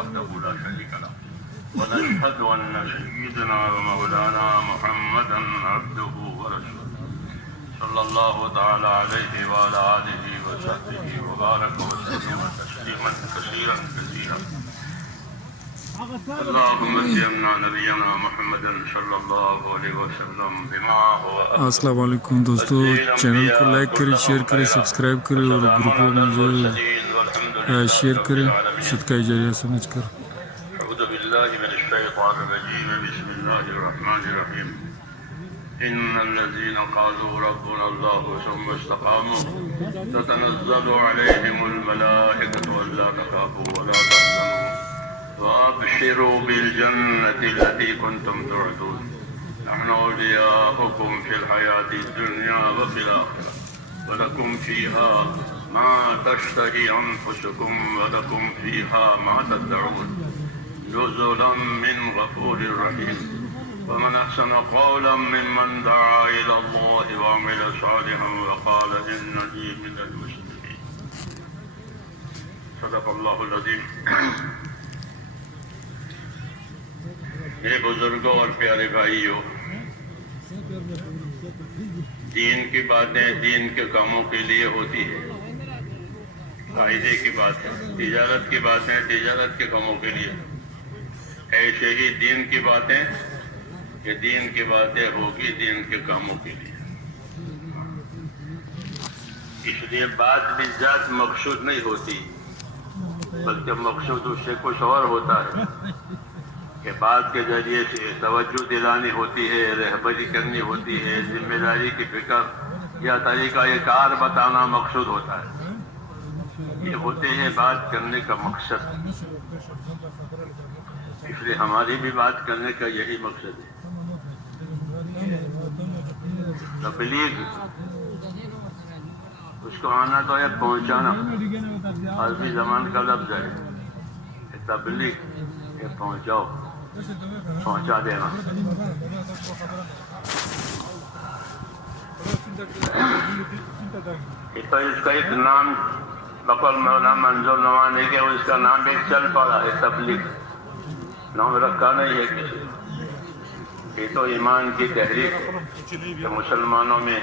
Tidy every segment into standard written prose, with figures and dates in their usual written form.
وحده لا شريك له ونشهد أن سيدنا ومولانا محمدا عبده ورسوله صلى الله تعالى عليه وعلى آله وصحبه وبارك وسلم تسليما كثيرا كثيرا اللهم سيدنا نبينا محمد صلی اللہ علیہ وسلم بما هو السلام علیکم دوستو، چینل کو لائک کریں، شیئر کریں، سبسکرائب کریں اور گروپوں میں جو شیئر کریں صدقہ جاریہ سمجھ کر۔ اعوذ باللہ من الشیطان الرجیم بسم اللہ الرحمن الرحیم ان الذين قالوا ربنا الله ثم استقاموا تتنزل عليهم الملائكة ألا تخافوا ولا تحزنوا وابشروا بالجنة التي كنتم توعدون نحن أولياؤكم في الحياة الدنيا وفي الآخرة ولكم فيها ما تشتهي أنفسكم ولكم فيها ما تدعون نزلا من غفور رحيم ومن أحسن قولا ممن دعا إلى الله وعمل صالحا وقال إنني من المسلمين صدق الله العظيم۔ میرے بزرگوں اور پیارے بھائیوں، دین کی باتیں دین کے کاموں کے لیے ہوتی ہے، فائدے کی باتیں، تجارت کی باتیں تجارت کے کاموں کے لیے، ایسے ہی دین کی باتیں کہ دین کی باتیں ہوگی دین کے کاموں کے لیے۔ اس لیے بات بھی ذات مقصود نہیں ہوتی، بلکہ مقصود اس سے کچھ اور ہوتا ہے کہ بات کے ذریعے سے توجہ دلانی ہوتی ہے، رہبری کرنی ہوتی ہے، ذمہ داری کی فکر یا طریقہ کار بتانا مقصود ہوتا ہے۔ یہ ہوتے ہیں بات کرنے کا مقصد، اس لیے ہماری بھی بات کرنے کا یہی مقصد ہے۔ تبلیغ اس کو آنا تو ہے پہنچانا، عربی زبان کا لفظ ہے تبلیغ، کہ پہنچاؤ، پہنچا دینا۔ تو اس کا ایک نام بقول مولانا منظور نوانی کے اس کا نام ایک چل پڑا ہے، تبلیغ، نام رکھا نہیں ہے کسی۔ یہ تو ایمان کی تحریک کہ مسلمانوں میں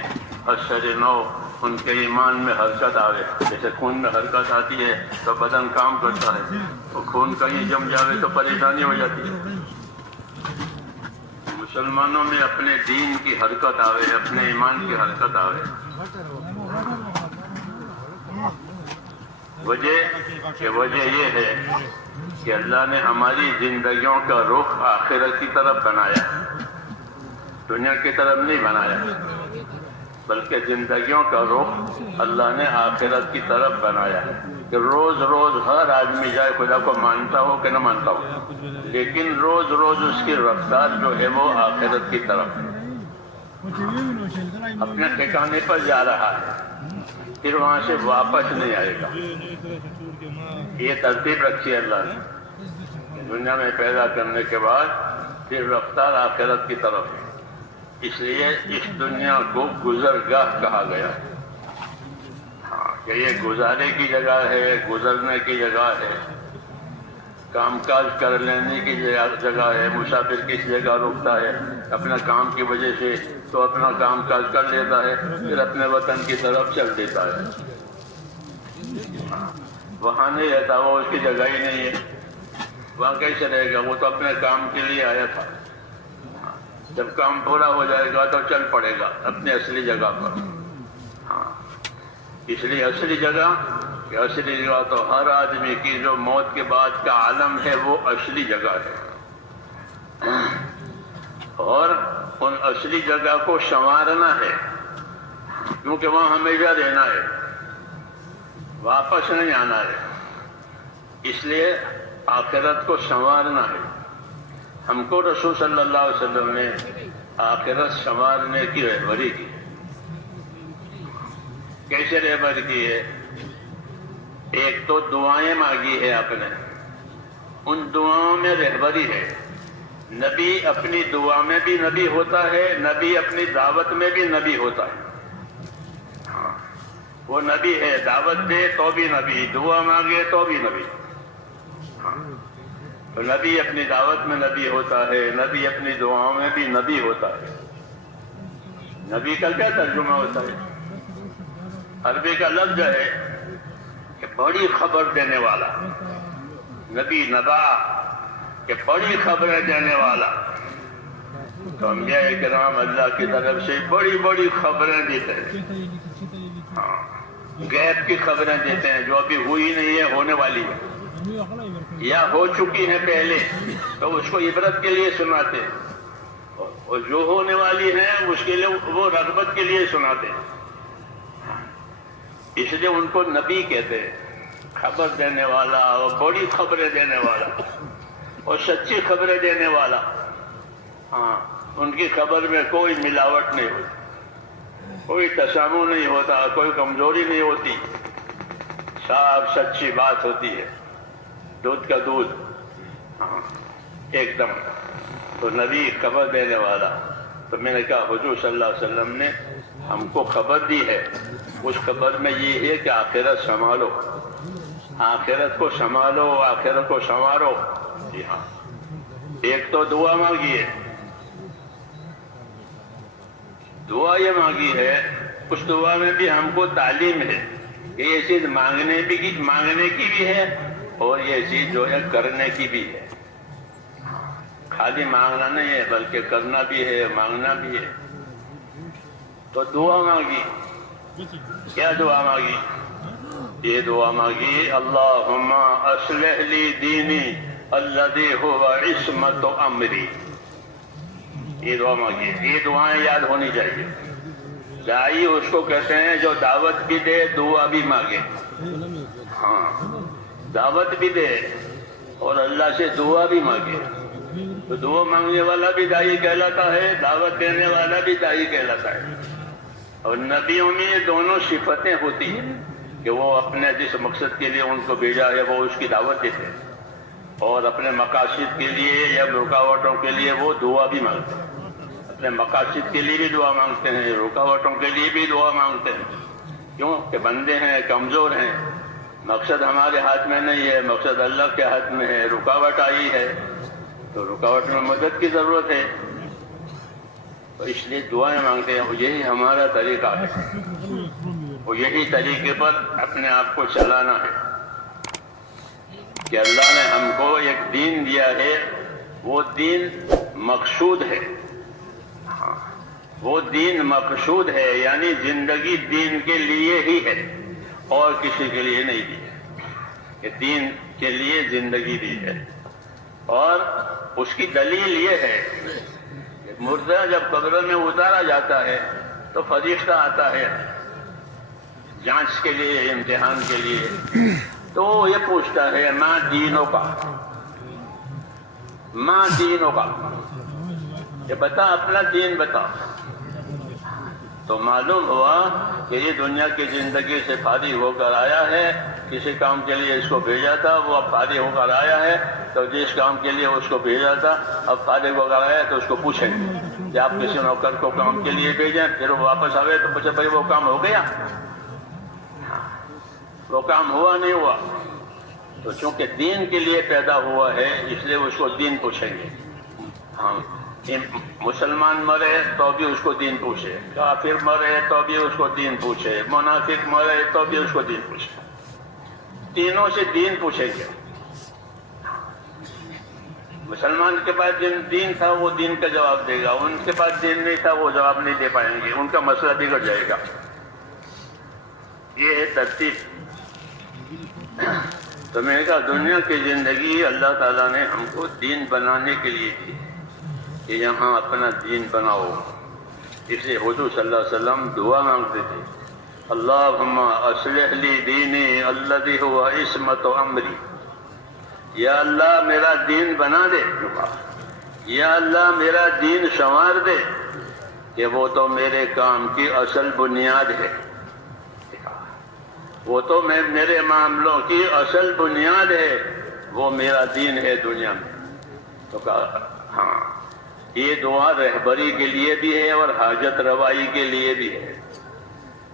اثر نو ان کے ایمان میں حرکت آوے، جیسے خون میں حرکت آتی ہے تو بدن کام کرتا ہے، تو خون کہیں جم جاوے تو پریشانی ہو جاتی ہے۔ مسلمانوں میں اپنے دین کی حرکت آوے، اپنے ایمان کی حرکت آوے۔ وجہ یہ ہے کہ اللہ نے ہماری زندگیوں کا رخ آخرت کی طرف بنایا، دنیا کی طرف نہیں بنایا، بلکہ زندگیوں کا رخ اللہ نے آخرت کی طرف بنایا کہ روز روز ہر آدمی جائے خدا کو مانتا ہو کہ نہ مانتا ہو، لیکن روز روز اس کی رفتار جو ہے وہ آخرت کی طرف ہے، اپنے ٹھکانے پر جا رہا ہے، پھر وہاں سے واپس نہیں آئے گا۔ یہ ترتیب رکھی ہے اللہ نے دنیا میں پیدا کرنے کے بعد، پھر رفتار آخرت کی طرف ہے۔ اس لیے اس دنیا کو گزرگاہ کہا گیا، کہ یہ گزارے کی جگہ ہے، گزرنے کی جگہ ہے، کام کاج کر لینے کی جگہ ہے۔ مسافر کس جگہ رکتا ہے اپنا کام کی وجہ سے تو اپنا کام کاج کر لیتا ہے، پھر اپنے وطن کی طرف چل دیتا ہے، وہاں نہیں رہتا، وہ اس کی جگہ ہی نہیں ہے، وہاں کیسے رہے گا؟ وہ تو اپنے کام کے لیے آیا تھا، جب کام پورا ہو جائے گا تو چل پڑے گا اپنے اصلی جگہ پر۔ اس لیے اصلی جگہ تو ہر آدمی کی جو موت کے بعد کا عالم ہے وہ اصلی جگہ ہے، اور ان اصلی جگہ کو سنوارنا ہے، کیونکہ وہاں ہمیشہ رہنا ہے، واپس نہیں آنا ہے۔ اس لیے آخرت کو سنوارنا ہے۔ ہم کو رسول صلی اللہ علیہ وسلم نے آخرت سنوارنے کی رہبری کی۔ کیسے رہبری کی ہے؟ ایک تو دعائیں مانگی ہے آپ نے، ان دعاؤں میں رہبری ہے۔ نبی اپنی دعا میں بھی نبی ہوتا ہے، نبی اپنی دعوت میں بھی نبی ہوتا ہے۔ وہ نبی ہے، دعوت دے تو بھی نبی، دعا مانگے تو بھی نبی۔ تو نبی اپنی دعوت میں نبی ہوتا ہے، نبی اپنی دعاؤں میں بھی نبی ہوتا ہے۔ نبی کا کیا ترجمہ ہوتا ہے؟ عربی کا لفظ ہے کہ بڑی خبر دینے والا، نبی نبا کہ بڑی خبریں دینے والا۔ تو انبیاء کرام اللہ کی طرف سے بڑی بڑی خبریں دیتے ہیں، غیب کی خبریں دیتے ہیں جو ابھی ہوئی نہیں ہے، ہونے والی ہے یا ہو چکی ہے پہلے، تو اس کو عبرت کے لیے سناتے ہیں، اور جو ہونے والی ہے اس کے لیے وہ رغبت کے لیے سناتے ہیں۔ اس لیے ان کو نبی کہتے ہیں، خبر دینے والا اور بڑی خبریں دینے والا اور سچی خبریں دینے والا۔ ہاں، ان کی خبر میں کوئی ملاوٹ نہیں ہوتی، کوئی تشامو نہیں ہوتا، کوئی کمزوری نہیں ہوتی، صاف سچی بات ہوتی ہے، دودھ کا دودھ، ہاں ایک دم۔ تو نبی خبر دینے والا۔ تو میں نے کہا حضور صلی اللہ علیہ وسلم نے ہم کو خبر دی ہے، اس خبر میں یہ ہے کہ آخرت سنبھالو، آخرت کو سنبھالو، آخرت کو سنوارو۔ جی ہاں، ایک تو دعا مانگی ہے، دعا یہ مانگی ہے، اس دعا میں بھی ہم کو تعلیم ہے کہ یہ چیز مانگنے کی بھی ہے اور یہ چیز جو ہے کرنے کی بھی ہے۔ خالی مانگنا نہیں ہے بلکہ کرنا بھی ہے، مانگنا بھی ہے۔ تو دعا مانگی، کیا دعا مانگی؟ یہ دعا مانگی اللہم اصلح لی دینی الذی هو عصمت امری۔ یہ دعا مانگی، یہ دعائیں یاد ہونی چاہیے۔ داعی اس کو کہتے ہیں جو دعوت بھی دے، دعا بھی مانگے۔ ہاں، دعوت بھی دے اور اللہ سے دعا بھی مانگے۔ تو دعا مانگنے والا بھی داعی کہلاتا ہے، دعوت دینے والا بھی داعی کہلاتا ہے۔ اور نبیوں میں یہ دونوں صفتیں ہوتی ہیں کہ وہ اپنے جس مقصد کے لیے ان کو بھیجا ہے وہ اس کی دعوت دیتے ہیں، اور اپنے مقاصد کے لیے یا رکاوٹوں کے لیے وہ دعا بھی مانگتے ہیں۔ اپنے مقاصد کے لیے بھی دعا مانگتے ہیں، رکاوٹوں کے لیے بھی دعا مانگتے ہیں۔ کیوں کہ بندے ہیں، کمزور ہیں، مقصد ہمارے ہاتھ میں نہیں ہے، مقصد اللہ کے ہاتھ میں ہے۔ رکاوٹ آئی ہے تو رکاوٹ میں مدد کی ضرورت ہے، تو اس لیے دعائیں مانگتے ہیں۔ یہی ہمارا طریقہ ہے، اور یہی طریقے پر اپنے آپ کو چلانا ہے کہ اللہ نے ہم کو ایک دین دیا ہے، وہ دین مقصود ہے۔ ہاں، وہ دین مقصود ہے، یعنی زندگی دین کے لیے ہی ہے اور کسی کے لیے نہیں دی ہے، کہ دین کے لیے زندگی دی ہے۔ اور اس کی دلیل یہ ہے کہ مردہ جب قبر میں اتارا جاتا ہے تو فرشتہ آتا ہے جانچ کے لیے، امتحان کے لیے، تو یہ پوچھتا ہے ماں دینوں کا، ماں دینوں کا، یہ بتا اپنا دین بتا۔ تو معلوم ہوا کہ یہ دنیا کی زندگی سے فارغ ہو کر آیا ہے، کسی کام کے لیے اس کو بھیجا تھا، وہ اب فارغ ہو کر آیا ہے، تو جس کام کے لیے اس کو بھیجا تھا اب فارغ ہو کر آیا ہے، تو اس کو پوچھیں گے کہ آپ کسی نوکر کو کام کے لیے بھیجیں، پھر وہ واپس آئے تو پوچھے بھائی وہ کام ہو گیا؟ وہ کام ہوا نہیں ہوا؟ تو چونکہ دین کے لیے پیدا ہوا ہے اس لیے اس کو دین پوچھیں گے۔ ہاں، مسلمان مرے تو بھی اس کو دین پوچھے، کافر مرے تو بھی اس کو دین پوچھے، منافق مرے تو بھی اس کو دین پوچھے، تینوں سے دین پوچھیں گے۔ مسلمان کے پاس جن دین تھا وہ دین کا جواب دے گا، ان کے پاس دین نہیں تھا وہ جواب نہیں دے پائیں گے، ان کا مسئلہ بگڑ جائے گا۔ یہ ہے ترتیب۔ تو میں نے کہا دنیا کی زندگی اللہ تعالیٰ نے ہم کو دین بنانے کے لیے دی کہ یہاں اپنا دین بناؤ۔ اس لیے حضور صلی اللہ علیہ وسلم دعا مانگتے تھے اللہم اصلح لی دینی الذی هو عصمت امری، یا اللہ میرا دین بنا دے، یا اللہ میرا دین سنوار دے کہ وہ تو میرے کام کی اصل بنیاد ہے، وہ تو میرے معاملوں کی اصل بنیاد ہے، وہ میرا دین ہے دنیا میں۔ تو کہا ہاں، یہ دعا رہبری کے لیے بھی ہے اور حاجت روائی کے لیے بھی ہے۔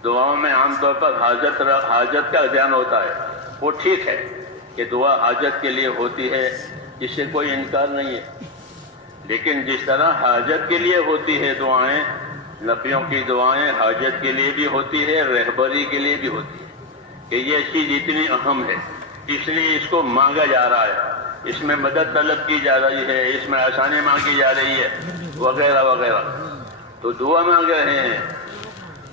دعاؤں میں عام طور پر حاجت کا دھیان ہوتا ہے، وہ ٹھیک ہے کہ دعا حاجت کے لیے ہوتی ہے، اس سے کوئی انکار نہیں ہے، لیکن جس طرح حاجت کے لیے ہوتی ہے دعائیں، نبیوں کی دعائیں حاجت کے لیے بھی ہوتی ہے، رہبری کے لیے بھی ہوتی ہے، کہ یہ چیز اتنی اہم ہے اس لیے اس کو مانگا جا رہا ہے، اس میں مدد طلب کی جا رہی ہے، اس میں آسانی مانگی جا رہی ہے، وغیرہ وغیرہ. تو دعا مانگ رہے ہیں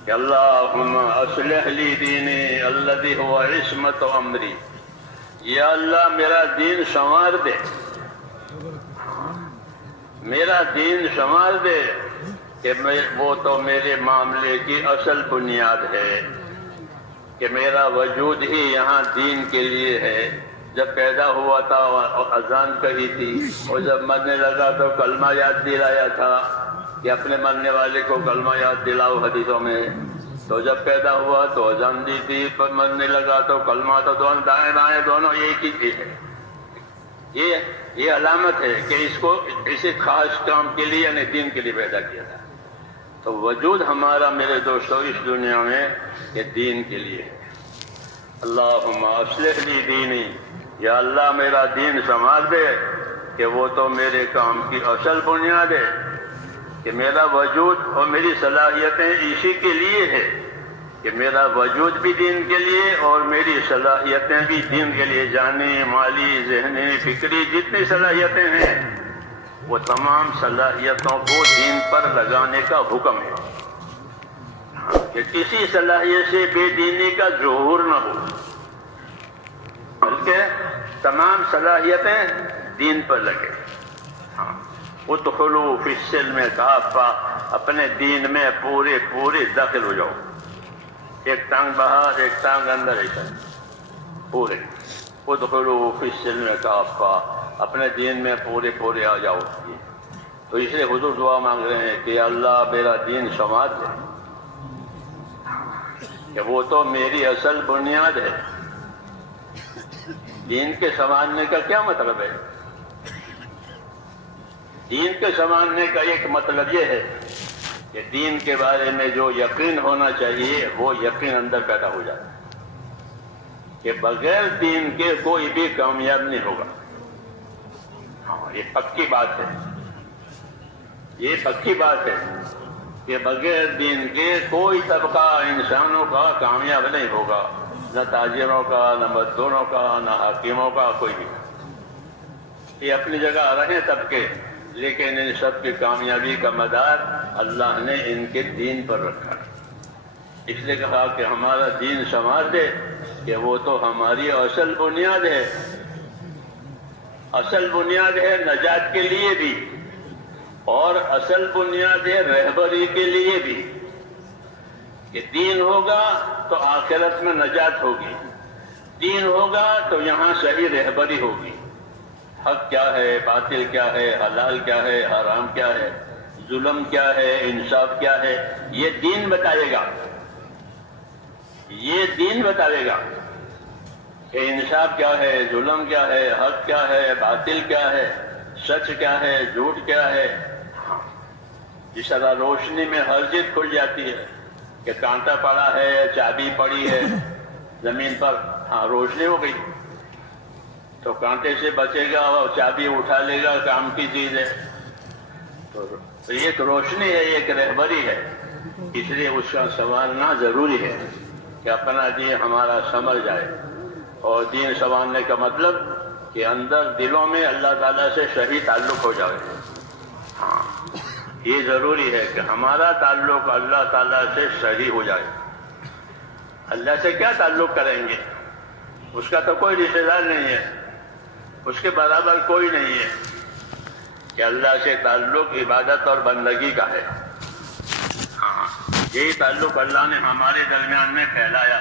کہ اللہم اصلح لی دینی الذی هو عصمت امری، یا اللہ میرا دین سنوار دے، میرا دین سنوار دے، کہ وہ تو میرے معاملے کی اصل بنیاد ہے، کہ میرا وجود ہی یہاں دین کے لیے ہے. جب پیدا ہوا تھا اذان کہی تھی، اور جب مرنے لگا تو کلمہ یاد دلایا تھا کہ اپنے مرنے والے کو کلمہ یاد دلاؤ حدیثوں میں. تو جب پیدا ہوا تو اذان دی تھی، پر مرنے لگا تو کلمہ، تو دونوں دائیں بائیں دونوں ایک ہی چیز ہے. یہ علامت ہے کہ اس کو اسے خاص کام کے لیے یعنی دین کے لیے پیدا کیا تھا. تو وجود ہمارا میرے دوستوں اس دنیا میں یہ دین کے لیے ہے. اللہم اصلح لی دینی، یا اللہ میرا دین سنوار دے، کہ وہ تو میرے کام کی اصل بنیاد ہے، کہ میرا وجود اور میری صلاحیتیں اسی کے لیے ہے، کہ میرا وجود بھی دین کے لیے اور میری صلاحیتیں بھی دین کے لیے، جانی مالی ذہنی فکری جتنی صلاحیتیں ہیں وہ تمام صلاحیتوں کو دین پر لگانے کا حکم ہے، کہ کسی صلاحیت سے بے دینی کا ظہور نہ ہو، بلکہ تمام صلاحیتیں دین پر لگے. ادخلوا فی السلم کافہ، اپنے دین میں پورے داخل ہو جاؤ، ایک ٹانگ باہر ایک ٹانگ اندر، ایک پورے. ادخلوا فی السلم کافہ، اپنے دین میں پورے آ جاؤ. تو اس لیے حضور دعا مانگ رہے ہیں کہ اللہ میرا دین سنوار دے، کہ وہ تو میری اصل بنیاد ہے. دین کے سنوارنے کا کیا مطلب ہے؟ دین کے سنوارنے کا ایک مطلب یہ ہے کہ دین کے بارے میں جو یقین ہونا چاہیے وہ یقین اندر پیدا ہو جاتا ہے، کہ بغیر دین کے کوئی بھی کامیاب نہیں ہوگا. یہ پکی بات ہے، یہ پکی بات ہے کہ بغیر دین کے کوئی طبقہ انسانوں کا کامیاب نہیں ہوگا، نہ تاجروں کا، نہ مزدوروں کا، نہ حاکموں کا، کوئی بھی. یہ اپنی جگہ رہے طبقے، لیکن ان سب کی کامیابی کا مدار اللہ نے ان کے دین پر رکھا. اس لیے کہا کہ ہمارا دین سنوار دے، کہ وہ تو ہماری اصل بنیاد ہے، اصل بنیاد ہے نجات کے لیے بھی، اور اصل بنیاد ہے رہبری کے لیے بھی. کہ دین ہوگا تو آخرت میں نجات ہوگی، دین ہوگا تو یہاں صحیح رہبری ہوگی. حق کیا ہے، باطل کیا ہے، حلال کیا ہے، حرام کیا ہے، ظلم کیا ہے، انصاف کیا ہے، یہ دین بتائے گا. یہ دین بتائے گا کہ انصاف کیا ہے، ظلم کیا ہے، حق کیا ہے، باطل کیا ہے، سچ کیا ہے، جھوٹ کیا ہے. جس طرح روشنی میں ہر چیز کھل جاتی ہے، کہ کانٹا پڑا ہے، چابی پڑی ہے زمین پر، روشنی ہو گئی، تو کانٹے سے بچے گا اور چابی اٹھا لے گا، کام کی چیز ہے. تو یہ تو روشنی ہے، ایک رہبری ہے. اس لیے اس کا سنوارنا ضروری ہے کہ اپنا دین ہمارا سمجھ جائے. اور دین سنوارنے کا مطلب کہ اندر دلوں میں اللہ تعالیٰ سے صحیح تعلق ہو جائے. یہ ضروری ہے کہ ہمارا تعلق اللہ تعالیٰ سے صحیح ہو جائے. اللہ سے کیا تعلق کریں گے؟ اس کا تو کوئی رشتہ دار نہیں ہے، اس کے برابر کوئی نہیں ہے. کہ اللہ سے تعلق عبادت اور بندگی کا ہے. یہی تعلق اللہ نے ہمارے درمیان میں پھیلایا.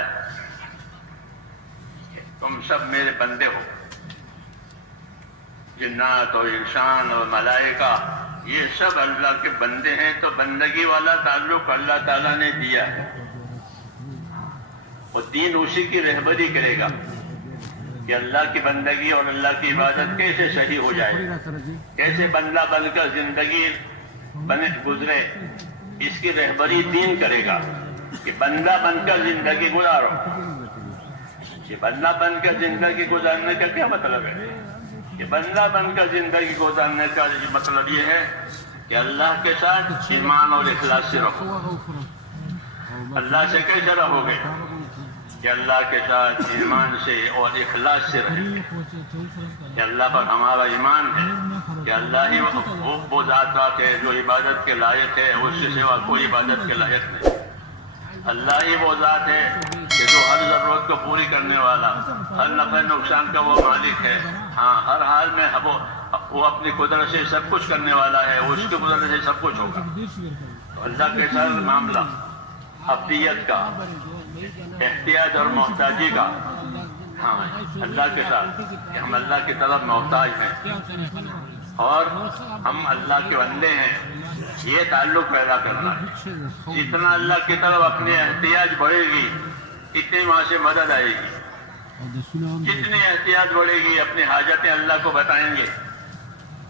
تم سب میرے بندے ہو، جنات اور انسان اور ملائکہ یہ سب اللہ کے بندے ہیں. تو بندگی والا تعلق اللہ تعالیٰ نے دیا ہے. وہ دین اسی کی رہبری کرے گا کہ اللہ کی بندگی اور اللہ کی عبادت کیسے صحیح ہو جائے، کیسے بندہ بن کر زندگی گزرے. اس کی رہبری دین کرے گا کہ بندہ بن کر زندگی گزارو. کہ بندہ بن کر زندگی گزارنے کا کیا مطلب ہے؟ کہ بندہ بن کر زندگی گزارنے کا مطلب یہ ہے کہ اللہ کے ساتھ ایمان اور اخلاص سے رہو. اللہ سے کیسے رہو گے؟ کہ اللہ کے ساتھ ایمان سے اور اخلاص سے رہیں گے کہ اللہ پر ہمارا ایمان ہے کہ اللہ ہی وہ ذات ہے جو عبادت کے لائق ہے، اس سے سوا کوئی عبادت کے لائق نہیں. اللہ ہی وہ ذات ہے کہ جو ہر ضرورت کو پوری کرنے والا، ہر نفع نقصان کا وہ مالک ہے. ہاں، ہر حال میں وہ اپنی قدرت سے سب کچھ کرنے والا ہے، اس کی قدرت سے سب کچھ ہوگا. اللہ کے ساتھ معاملہ عبدیت کا، احتیاج اور محتاجی کا. ہاں، اللہ کے ساتھ کہ ہم اللہ کی طرف محتاج ہیں اور ہم اللہ کے بندے ہیں، یہ تعلق پیدا کرنا ہے. جتنا اللہ کی طرف اپنی احتیاج بڑھے گی اتنی وہاں سے مدد آئے گی. جتنی احتیاج بڑھے گی، اپنی حاجتیں اللہ کو بتائیں گے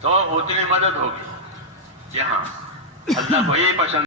تو اتنی مدد ہوگی. یہاں اللہ کو یہی پسند